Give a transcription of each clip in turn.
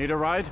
Need a ride?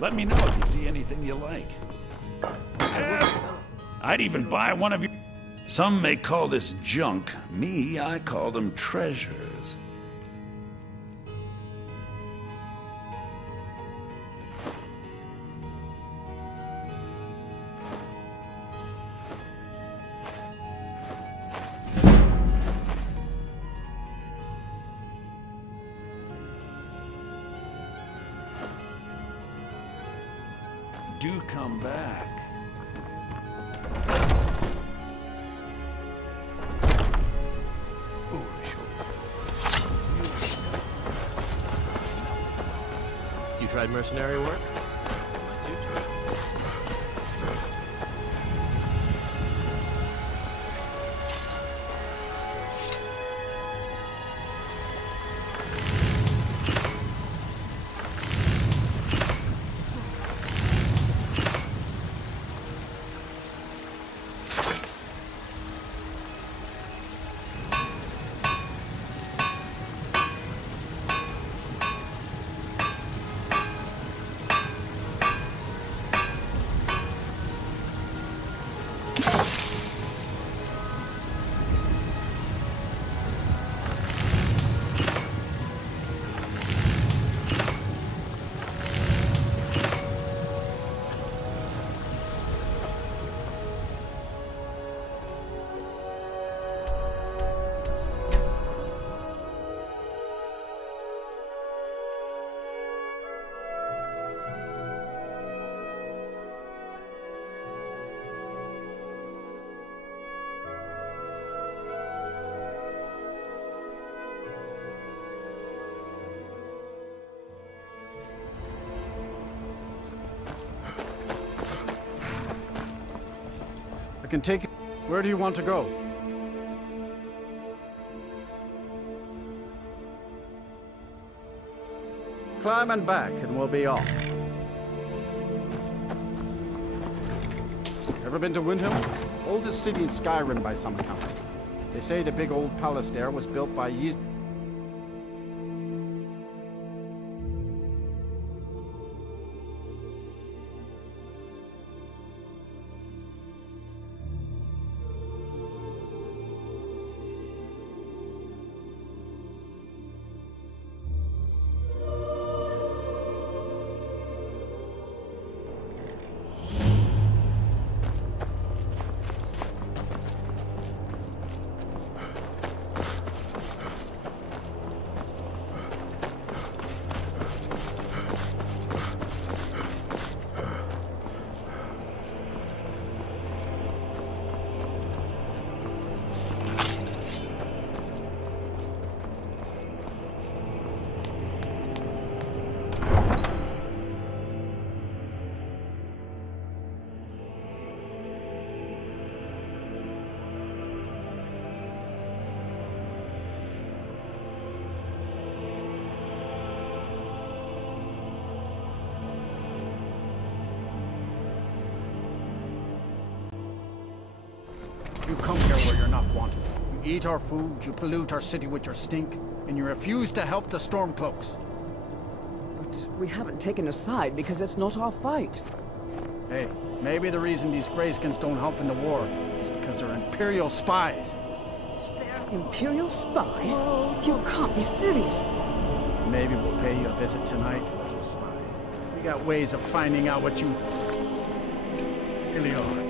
Let me know if you see anything you like. I'd even buy one of your... Some may call this junk. Me, I call them treasures. Do come back. Foolish. You tried mercenary work? Let's you try. I can take it. Where do you want to go? Climb and back, and we'll be off. Ever been to Windhelm? Oldest city in Skyrim by some account. They say the big old palace there was built by wanted. You eat our food, you pollute our city with your stink, and you refuse to help the Stormcloaks. But we haven't taken a side because it's not our fight. Hey, maybe the reason these Greyskins don't help in the war is because they're Imperial spies. Imperial spies? You can't be serious. Maybe we'll pay you a visit tonight, little spy. We got ways of finding out what you really are.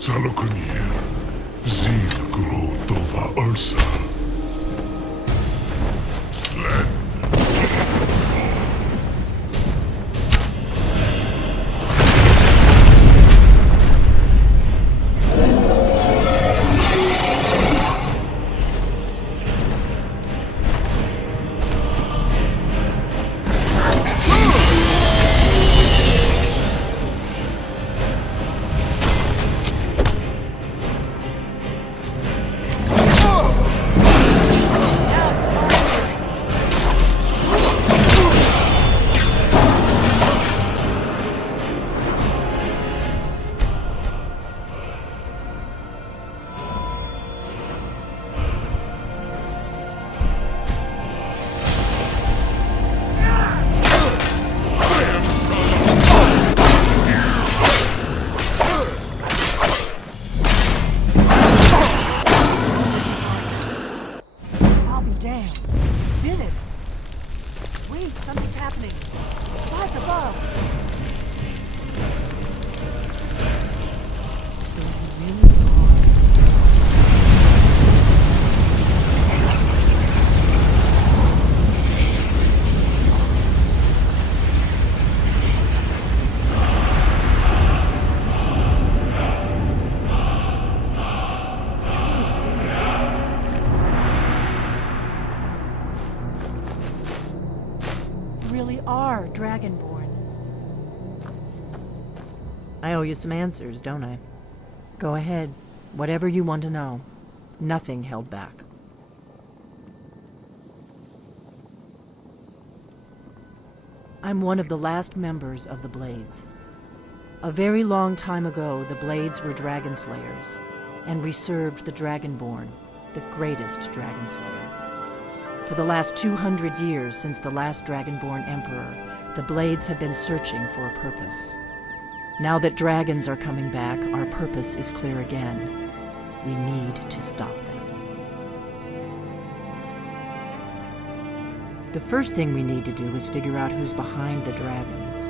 Saloknir, Zil Gro Dova Ulsa. Sled. I owe you some answers, don't I? Go ahead. Whatever you want to know. Nothing held back. I'm one of the last members of the Blades. A very long time ago, the Blades were dragon slayers, and we served the Dragonborn, the greatest dragon slayer. For the last 200 years since the last Dragonborn Emperor, the Blades have been searching for a purpose. Now that dragons are coming back, our purpose is clear again. We need to stop them. The first thing we need to do is figure out who's behind the dragons.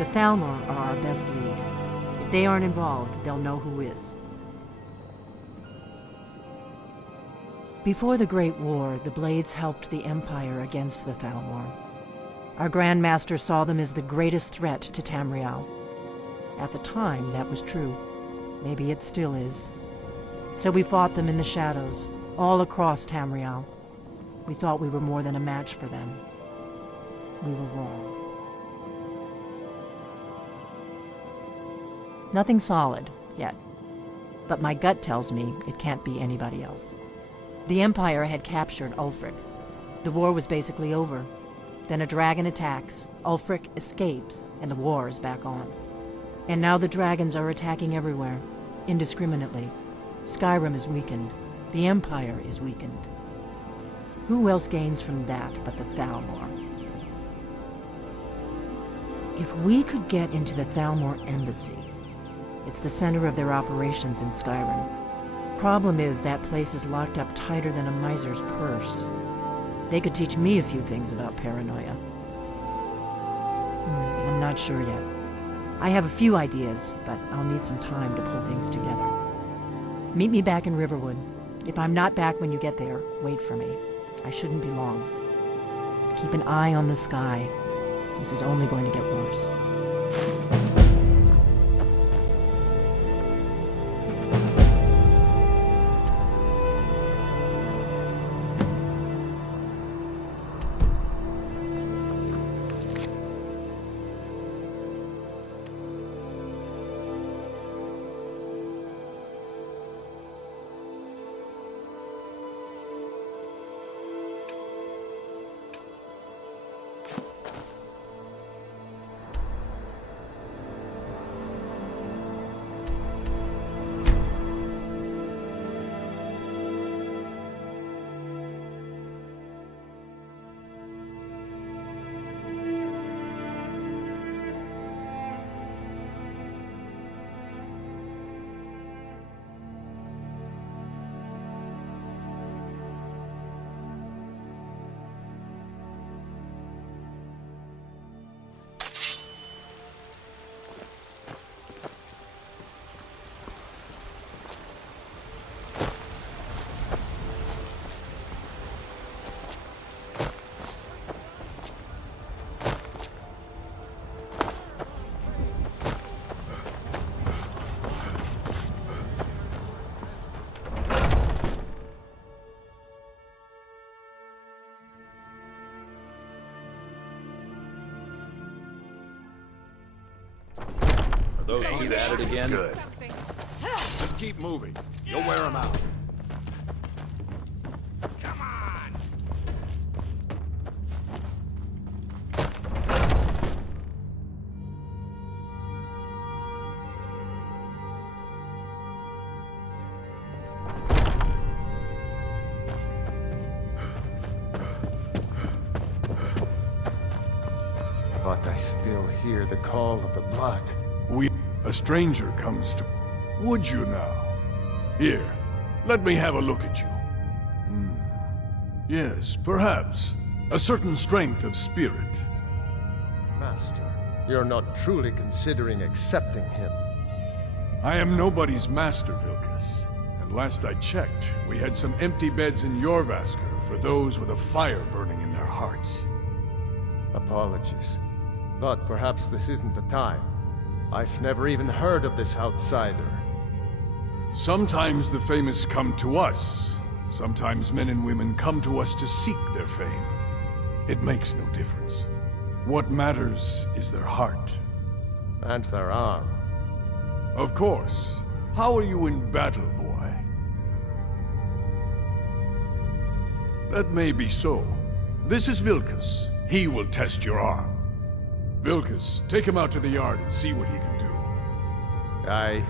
The Thalmor are our best lead. If they aren't involved, they'll know who is. Before the Great War, the Blades helped the Empire against the Thalmor. Our Grand Master saw them as the greatest threat to Tamriel. At the time, that was true. Maybe it still is. So we fought them in the shadows, all across Tamriel. We thought we were more than a match for them. We were wrong. Nothing solid, yet. But my gut tells me it can't be anybody else. The Empire had captured Ulfric. The war was basically over. Then a dragon attacks, Ulfric escapes, and the war is back on. And now the dragons are attacking everywhere, indiscriminately. Skyrim is weakened. The Empire is weakened. Who else gains from that but the Thalmor? If we could get into the Thalmor embassy, it's the center of their operations in Skyrim. Problem is, that place is locked up tighter than a miser's purse. They could teach me a few things about paranoia. I'm not sure yet. I have a few ideas, but I'll need some time to pull things together. Meet me back in Riverwood. If I'm not back when you get there, wait for me. I shouldn't be long. Keep an eye on the sky. This is only going to get worse. Those two at it again? Good. Just keep moving. You'll wear them out. Come on! But I still hear the call of the blood. A stranger comes to... Would you now? Here, let me have a look at you. Yes, perhaps. A certain strength of spirit. Master, you're not truly considering accepting him. I am nobody's master, Vilkas. And last I checked, we had some empty beds in Jorvaskr for those with a fire burning in their hearts. Apologies. But perhaps this isn't the time. I've never even heard of this outsider. Sometimes the famous come to us. Sometimes men and women come to us to seek their fame. It makes no difference. What matters is their heart. And their arm. Of course. How are you in battle, boy? That may be so. This is Vilkas. He will test your arm. Vilkas, take him out to the yard and see what he can do. Aye.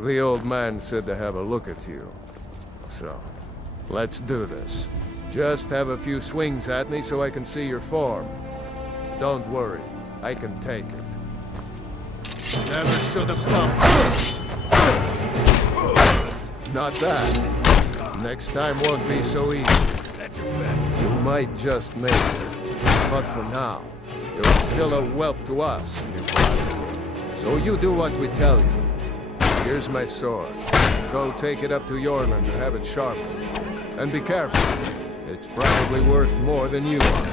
The old man said to have a look at you. So, let's do this. Just have a few swings at me so I can see your form. Don't worry, I can take it. Never should have come. Not that. Next time won't be so easy. That's your best. You might just make it. But for now, you're still a whelp to us, you blood. So you do what we tell you. Here's my sword. Go take it up to Yorland and have it sharpened. And be careful. It's probably worth more than you are.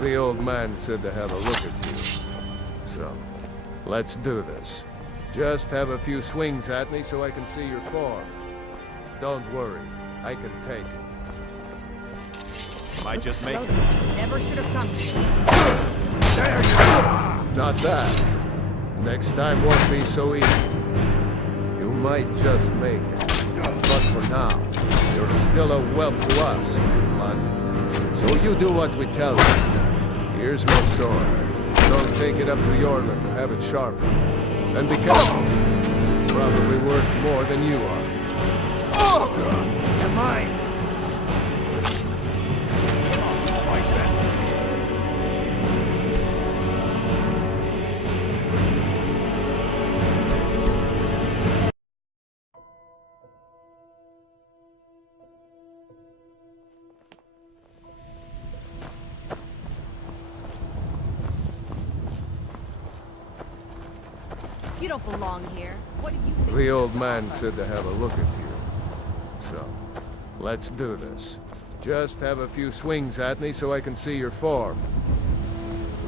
The old man said to have a look at you. So, let's do this. Just have a few swings at me so I can see your form. Don't worry, I can take it. Might just make it. Never should have come here. Not that. Next time won't be so easy. You might just make it. But for now, you're still a whelp to us, blood. So you do what we tell you. Here's my sword. Don't take it up to Yorland to have it sharpened. And be careful. It's probably worth more than you are. You're mine. Like that. You don't belong here. What do you think? The old man said to have a look at you. So, let's do this. Just have a few swings at me so I can see your form.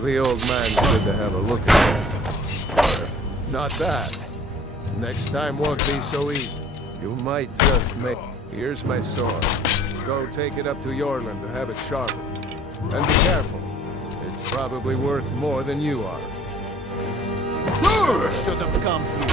The old man said to have a look at you. Not that. Next time won't be so easy. You might just make... Here's my sword. Go take it up to Yorland to have it sharpened. And be careful. It's probably worth more than you are. Never should have come here.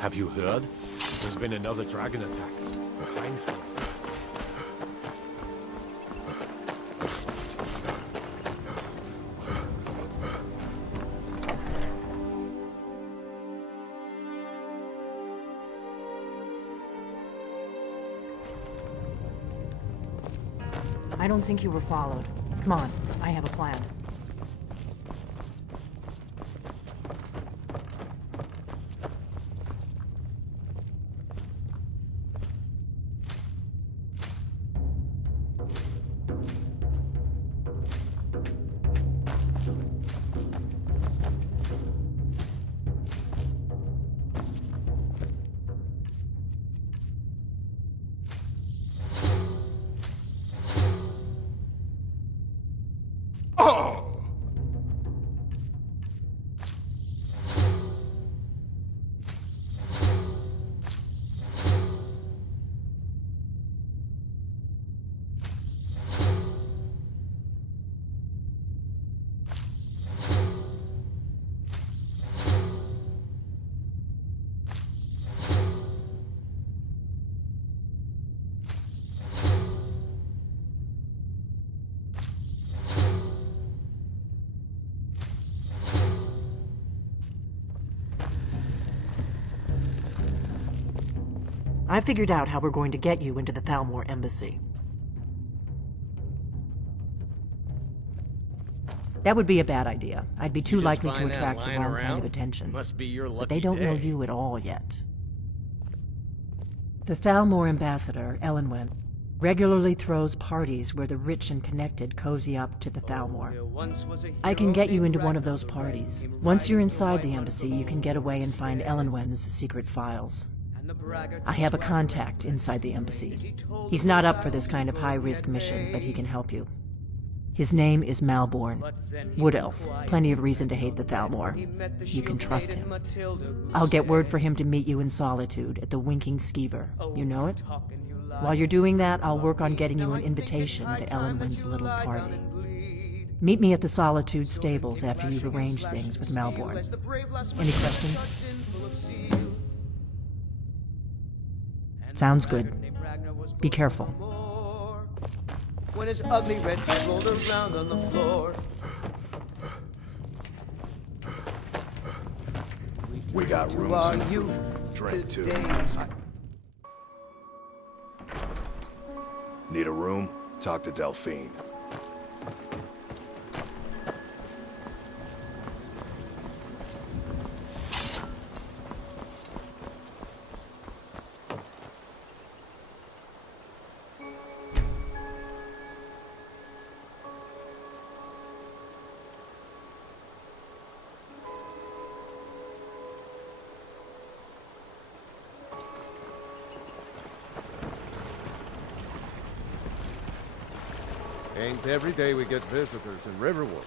Have you heard? There's been another dragon attack. Time's gone. I don't think you were followed. Come on, I have a plan. Oh! I figured out how we're going to get you into the Thalmor embassy. That would be a bad idea. I'd be too just likely to find that attract the lying wrong kind around? of attention. Must be your lucky But they don't know day. you at all yet. The Thalmor ambassador, Elenwen, regularly throws parties where the rich and connected cozy up to the Thalmor. I can get you into one of those parties. Once you're inside the embassy, you can get away and find Elenwen's secret files. I have a contact inside the embassy. He's not up for this kind of high-risk mission, but he can help you. His name is Malborn. Wood Elf. Plenty of reason to hate the Thalmor. You can trust him. I'll get word for him to meet you in Solitude at the Winking Skeever. You know it? While you're doing that, I'll work on getting you an invitation to Elenwen's little party. Meet me at the Solitude stables after you've arranged things with Malborn. Any questions? Sounds good. Be careful. When his ugly red head rolled around on the floor. We got To rooms our and youth food. Drink too. today. Need a room? Talk to Delphine. Ain't every day we get visitors in Riverwood.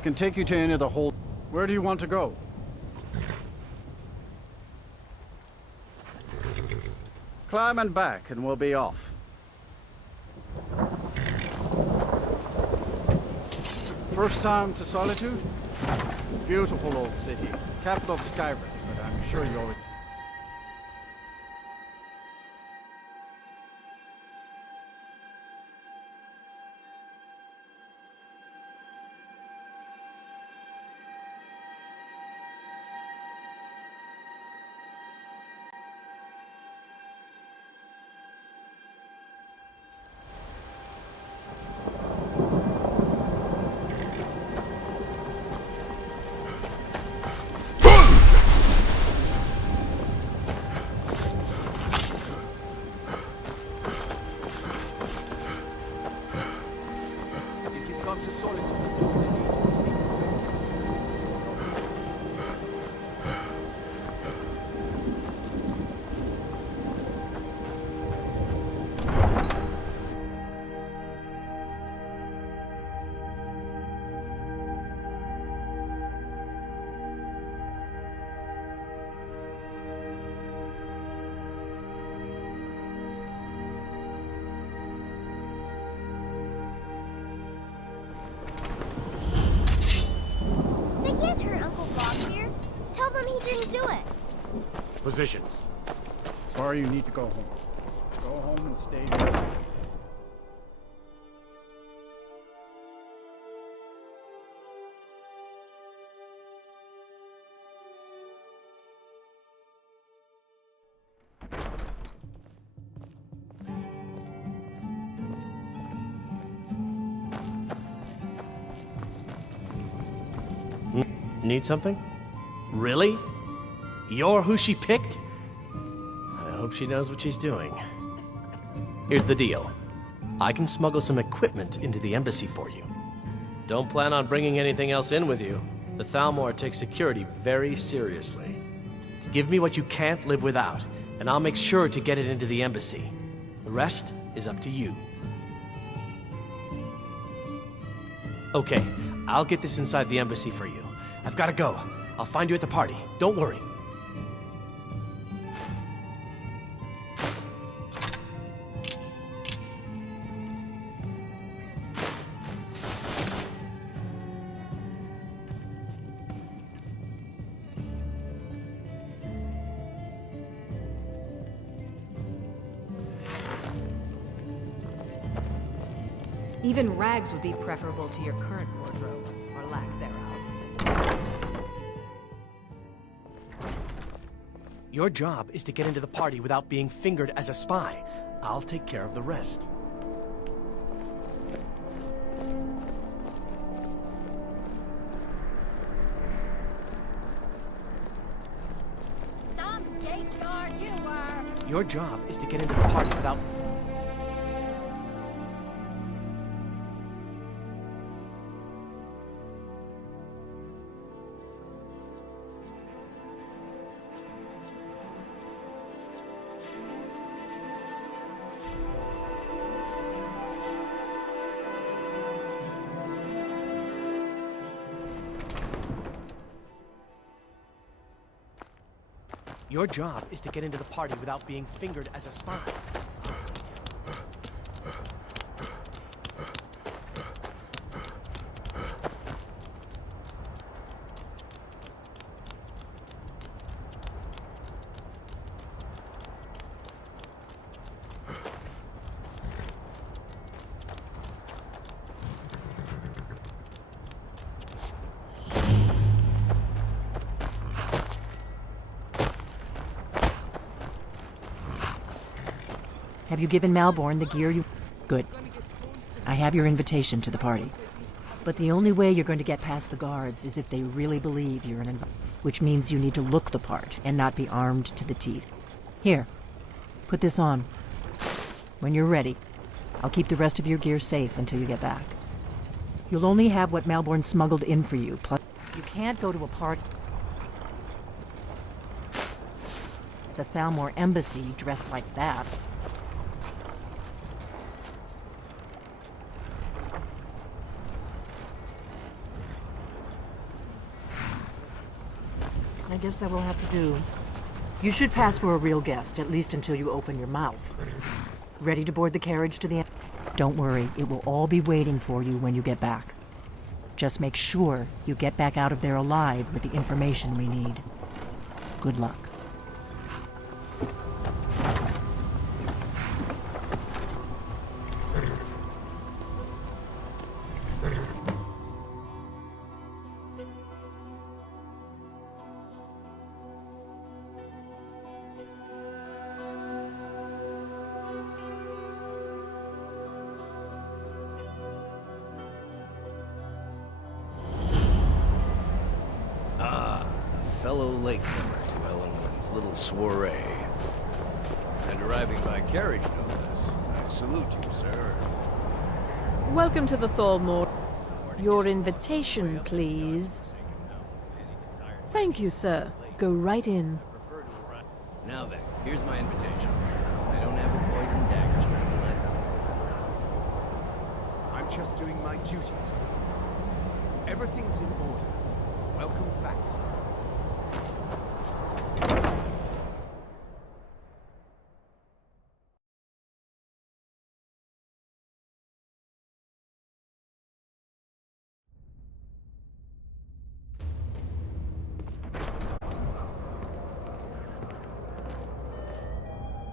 I can take you to any of the hold. Where do you want to go? Climb and back, and we'll be off. First time to Solitude? Beautiful old city. Capital of Skyrim, but I'm sure you already... him he didn't do it? Positions. Sorry, you need to go home. Go home and stay here. Need something? Really? You're who she picked? I hope she knows what she's doing. Here's the deal. I can smuggle some equipment into the embassy for you. Don't plan on bringing anything else in with you. The Thalmor takes security very seriously. Give me what you can't live without, and I'll make sure to get it into the embassy. The rest is up to you. Okay, I'll get this inside the embassy for you. I've got to go. I'll find you at the party. Don't worry. Even rags would be preferable to your current wardrobe, or lack thereof. Your job is to get into the party without being fingered as a spy. I'll take care of the rest. Some gate guard you were. Your job is to get into the party without... Your job is to get into the party without being fingered as a spy. Have you given Malborn the gear you... Good. I have your invitation to the party. But the only way you're going to get past the guards is if they really believe you're an which means you need to look the part and not be armed to the teeth. Here, put this on. When you're ready, I'll keep the rest of your gear safe until you get back. You'll only have what Malborn smuggled in for you, plus you can't go to a party at the Thalmor embassy dressed like that. I guess that will have to do. You should pass for a real guest, at least until you open your mouth. Ready to board the carriage to the end? Don't worry, it will all be waiting for you when you get back. Just make sure you get back out of there alive with the information we need. Good luck. Fellow latecomer to Ellenwood's little soiree. And arriving by carriage, no less. I salute you, sir. Welcome to the Thalmor. Your invitation, please. Thank you, sir. Go right in. Now then, here's my invitation. I don't have a poison dagger strap in my I'm just doing my duties. Everything's in order. Welcome back, sir.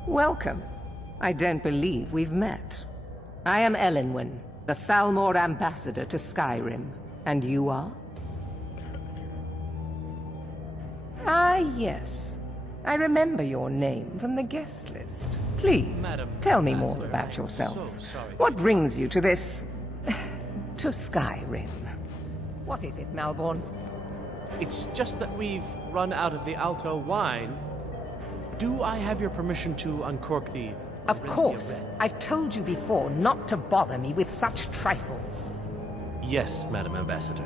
Welcome. I don't believe we've met. I am Elenwen, the Thalmor ambassador to Skyrim. And you are? Ah, yes. I remember your name from the guest list. Please, Madam tell me more Ambassador, about I'm yourself. so sorry What brings you to this... to Skyrim? What is it, Malborn? It's just that we've run out of the Alto wine. Do I have your permission to uncork the... Of course. I've told you before not to bother me with such trifles. Yes, Madam Ambassador.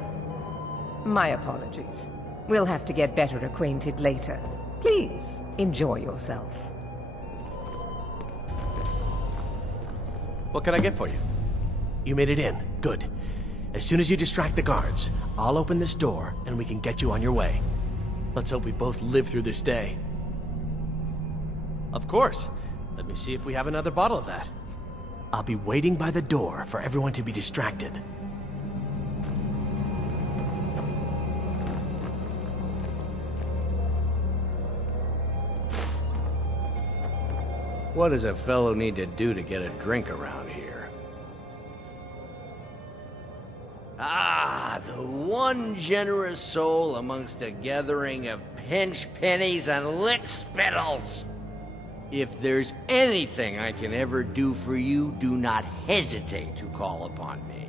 My apologies. We'll have to get better acquainted later. Please, enjoy yourself. What can I get for you? You made it in. Good. As soon as you distract the guards, I'll open this door and we can get you on your way. Let's hope we both live through this day. Of course. Let me see if we have another bottle of that. I'll be waiting by the door for everyone to be distracted. What does a fellow need to do to get a drink around here? Ah, the one generous soul amongst a gathering of pinch pennies and lick spittles. If there's anything I can ever do for you, do not hesitate to call upon me.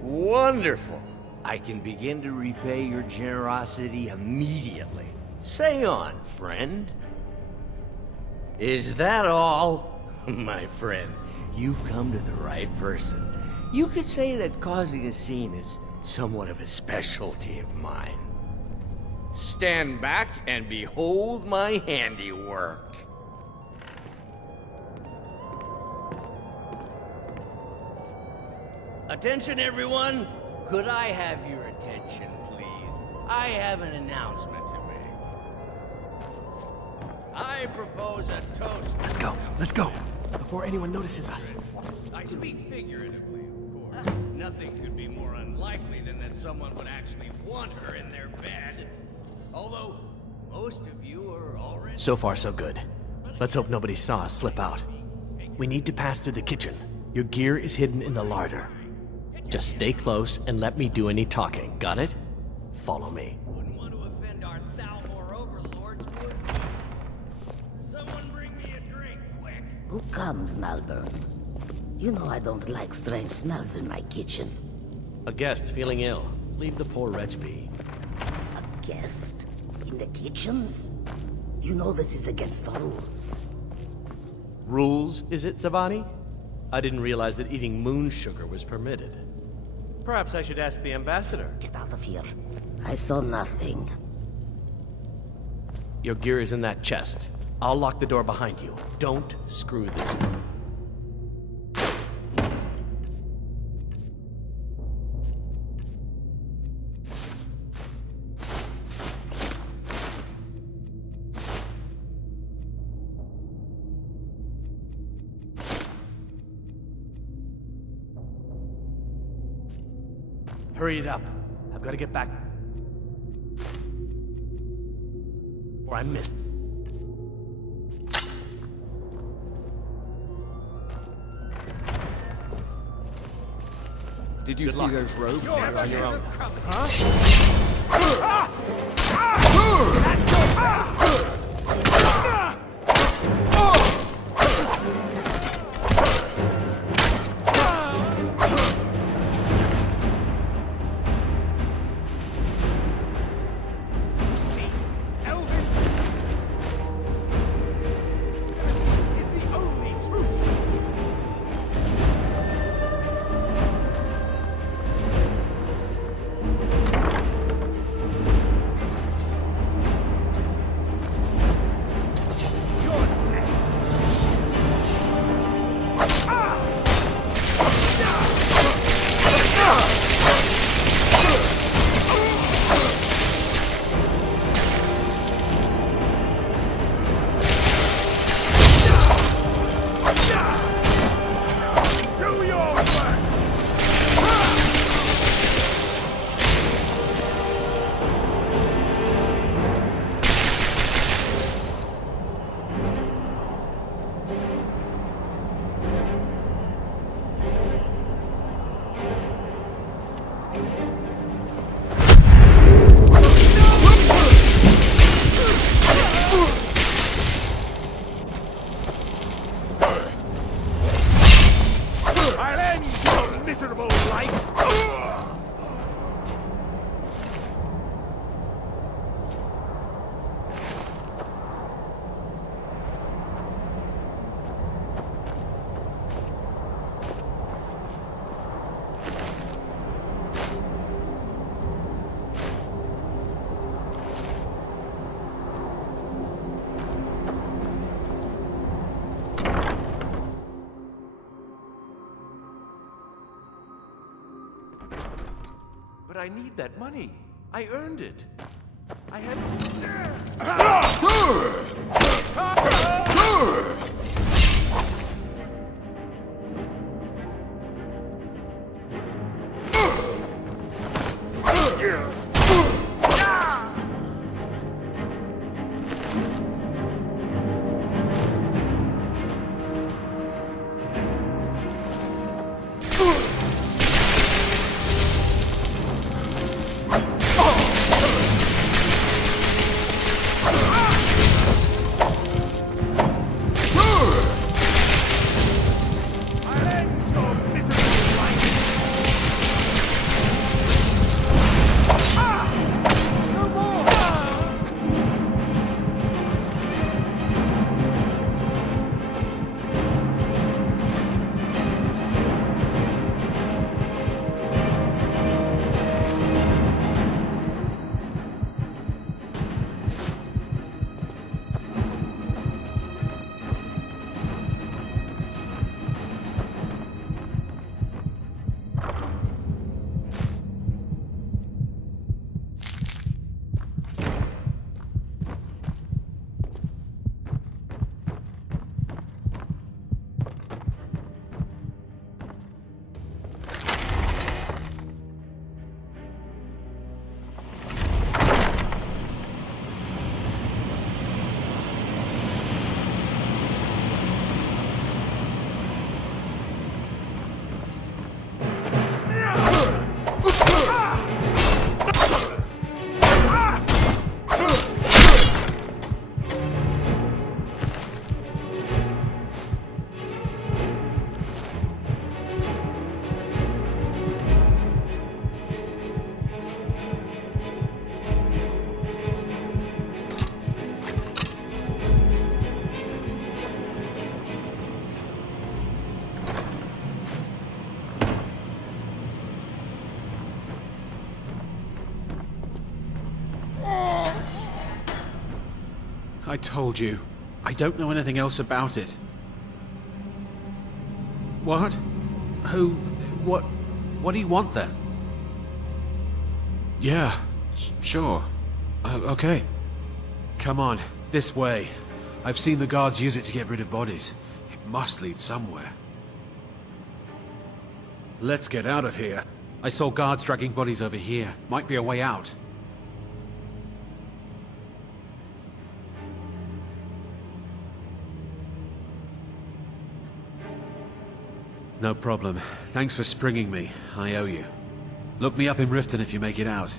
Wonderful. I can begin to repay your generosity immediately. Say on, friend. Is that all? My friend, you've come to the right person. You could say that causing a scene is somewhat of a specialty of mine. Stand back and behold my handiwork. Attention, everyone! Could I have your attention, please? I have an announcement to make. I propose a toast. Let's go, before anyone notices us. I speak figuratively, of course. Nothing could be more unlikely than that someone would actually want her in their bed. Although, most of you are already... So far, so good. Let's hope nobody saw us slip out. We need to pass through the kitchen. Your gear is hidden in the larder. Just stay close and let me do any talking. Got it? Follow me. Wouldn't want to offend our Thalmor overlords, would you? Someone bring me a drink, quick. Who comes, Malborn? You know I don't like strange smells in my kitchen. A guest feeling ill. Leave the poor wretch be. A guest? In the kitchens? You know this is against the rules. Rules, is it, Savani? I didn't realize that eating moon sugar was permitted. Perhaps I should ask the ambassador. Get out of here. I saw nothing. Your gear is in that chest. I'll lock the door behind you. Don't screw this. Hurry it up. I've got to get back. Or I missed. Did you Good see luck. those robes? You're on your own. But I need that money. I earned it. I had... I told you. I don't know anything else about it. What? Who? What do you want then? Yeah, sure. Okay. Come on, this way. I've seen the guards use it to get rid of bodies. It must lead somewhere. Let's get out of here. I saw guards dragging bodies over here. Might be a way out. No problem. Thanks for springing me. I owe you. Look me up in Riften if you make it out.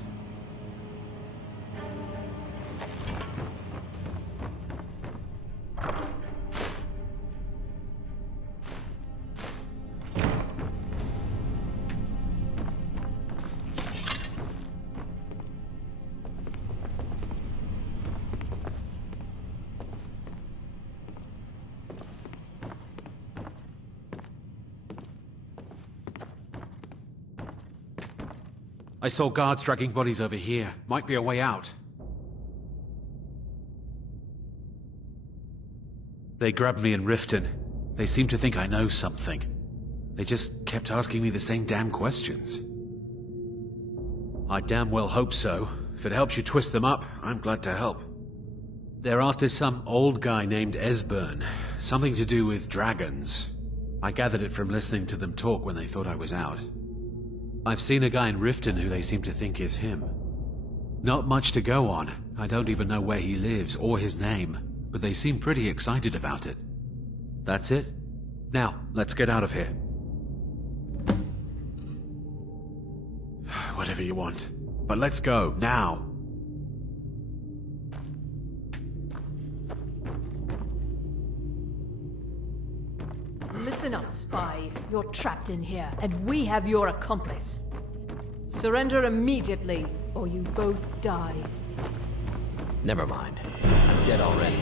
I saw guards dragging bodies over here. Might be a way out. They grabbed me in Riften. They seem to think I know something. They just kept asking me the same damn questions. I damn well hope so. If it helps you twist them up, I'm glad to help. They're after some old guy named Esbern. Something to do with dragons. I gathered it from listening to them talk when they thought I was out. I've seen a guy in Riften who they seem to think is him. Not much to go on. I don't even know where he lives or his name, but they seem pretty excited about it. That's it. Now, let's get out of here. Whatever you want. But let's go, now. Listen up, spy. You're trapped in here, and we have your accomplice. Surrender immediately, or you both die. Never mind. I'm dead already.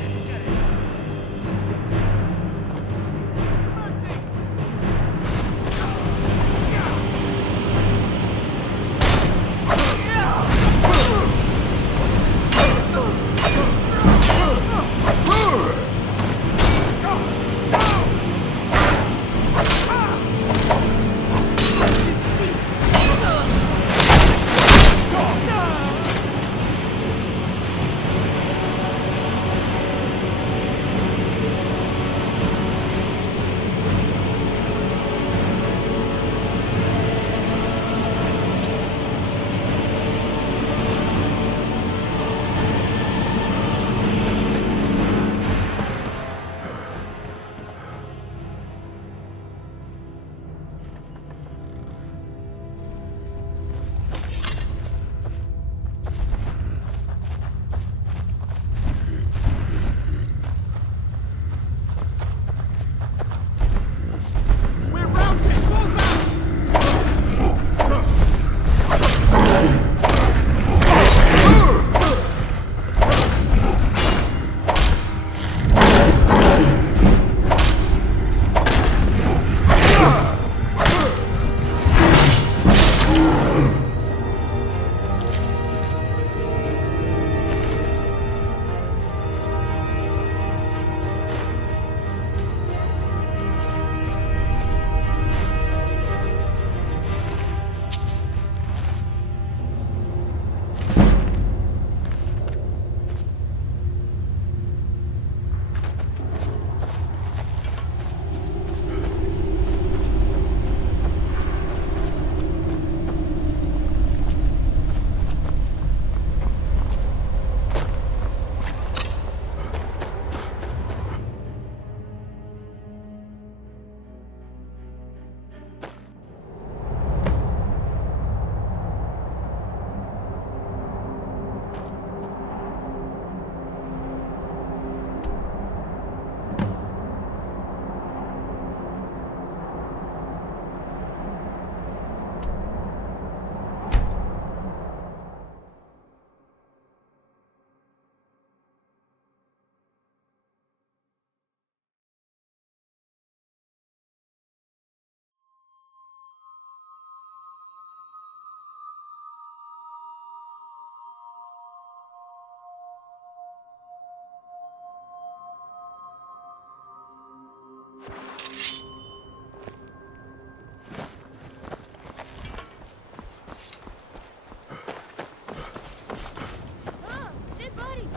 Oh, dead body!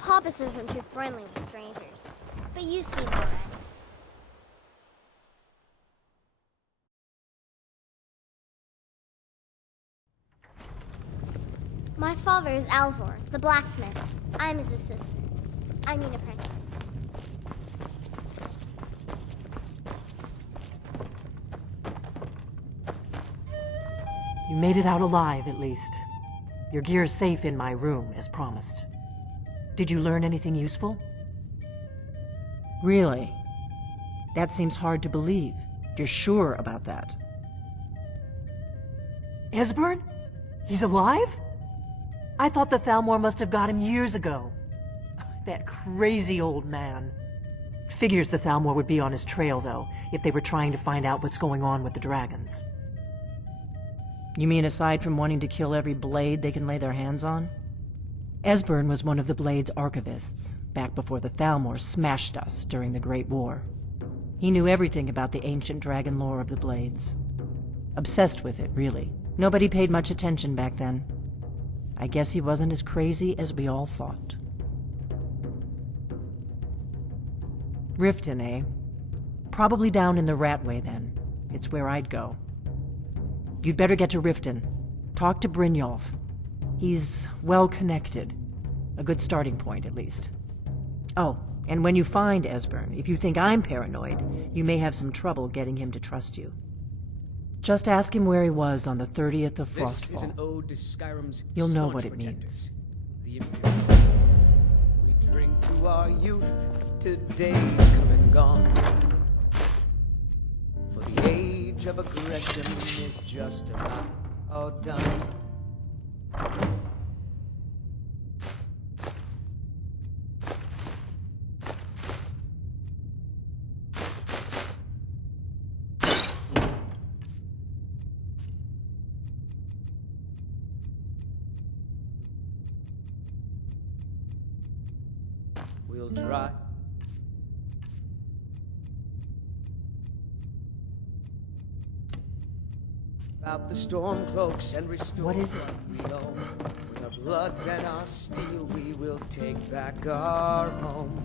Papas isn't too friendly with strangers, but you seem alright. My father is Alvor, the blacksmith. I'm his assistant. I mean apprentice. You made it out alive, at least. Your gear's safe in my room, as promised. Did you learn anything useful? Really? That seems hard to believe. You're sure about that? Esbern? He's alive? I thought the Thalmor must have got him years ago. That crazy old man. Figures the Thalmor would be on his trail, though, if they were trying to find out what's going on with the dragons. You mean aside from wanting to kill every blade they can lay their hands on? Esbern was one of the Blade's archivists, back before the Thalmor smashed us during the Great War. He knew everything about the ancient dragon lore of the Blades. Obsessed with it, really. Nobody paid much attention back then. I guess he wasn't as crazy as we all thought. Riften, eh? Probably down in the Ratway, then. It's where I'd go. You'd better get to Riften. Talk to Brynjolf. He's well-connected. A good starting point, at least. Oh, and when you find Esbern, if you think I'm paranoid, you may have some trouble getting him to trust you. Just ask him where he was on the 30th of Frostfall. This is an ode to Skyrim's You'll know staunch what it protectors, means. the Imperial. We drink to our youth, to days come and gone. For the age of aggression is just about all done. We'll try. About the storm cloaks and restore What is it? what we own. With our blood and our steel, we will take back our home.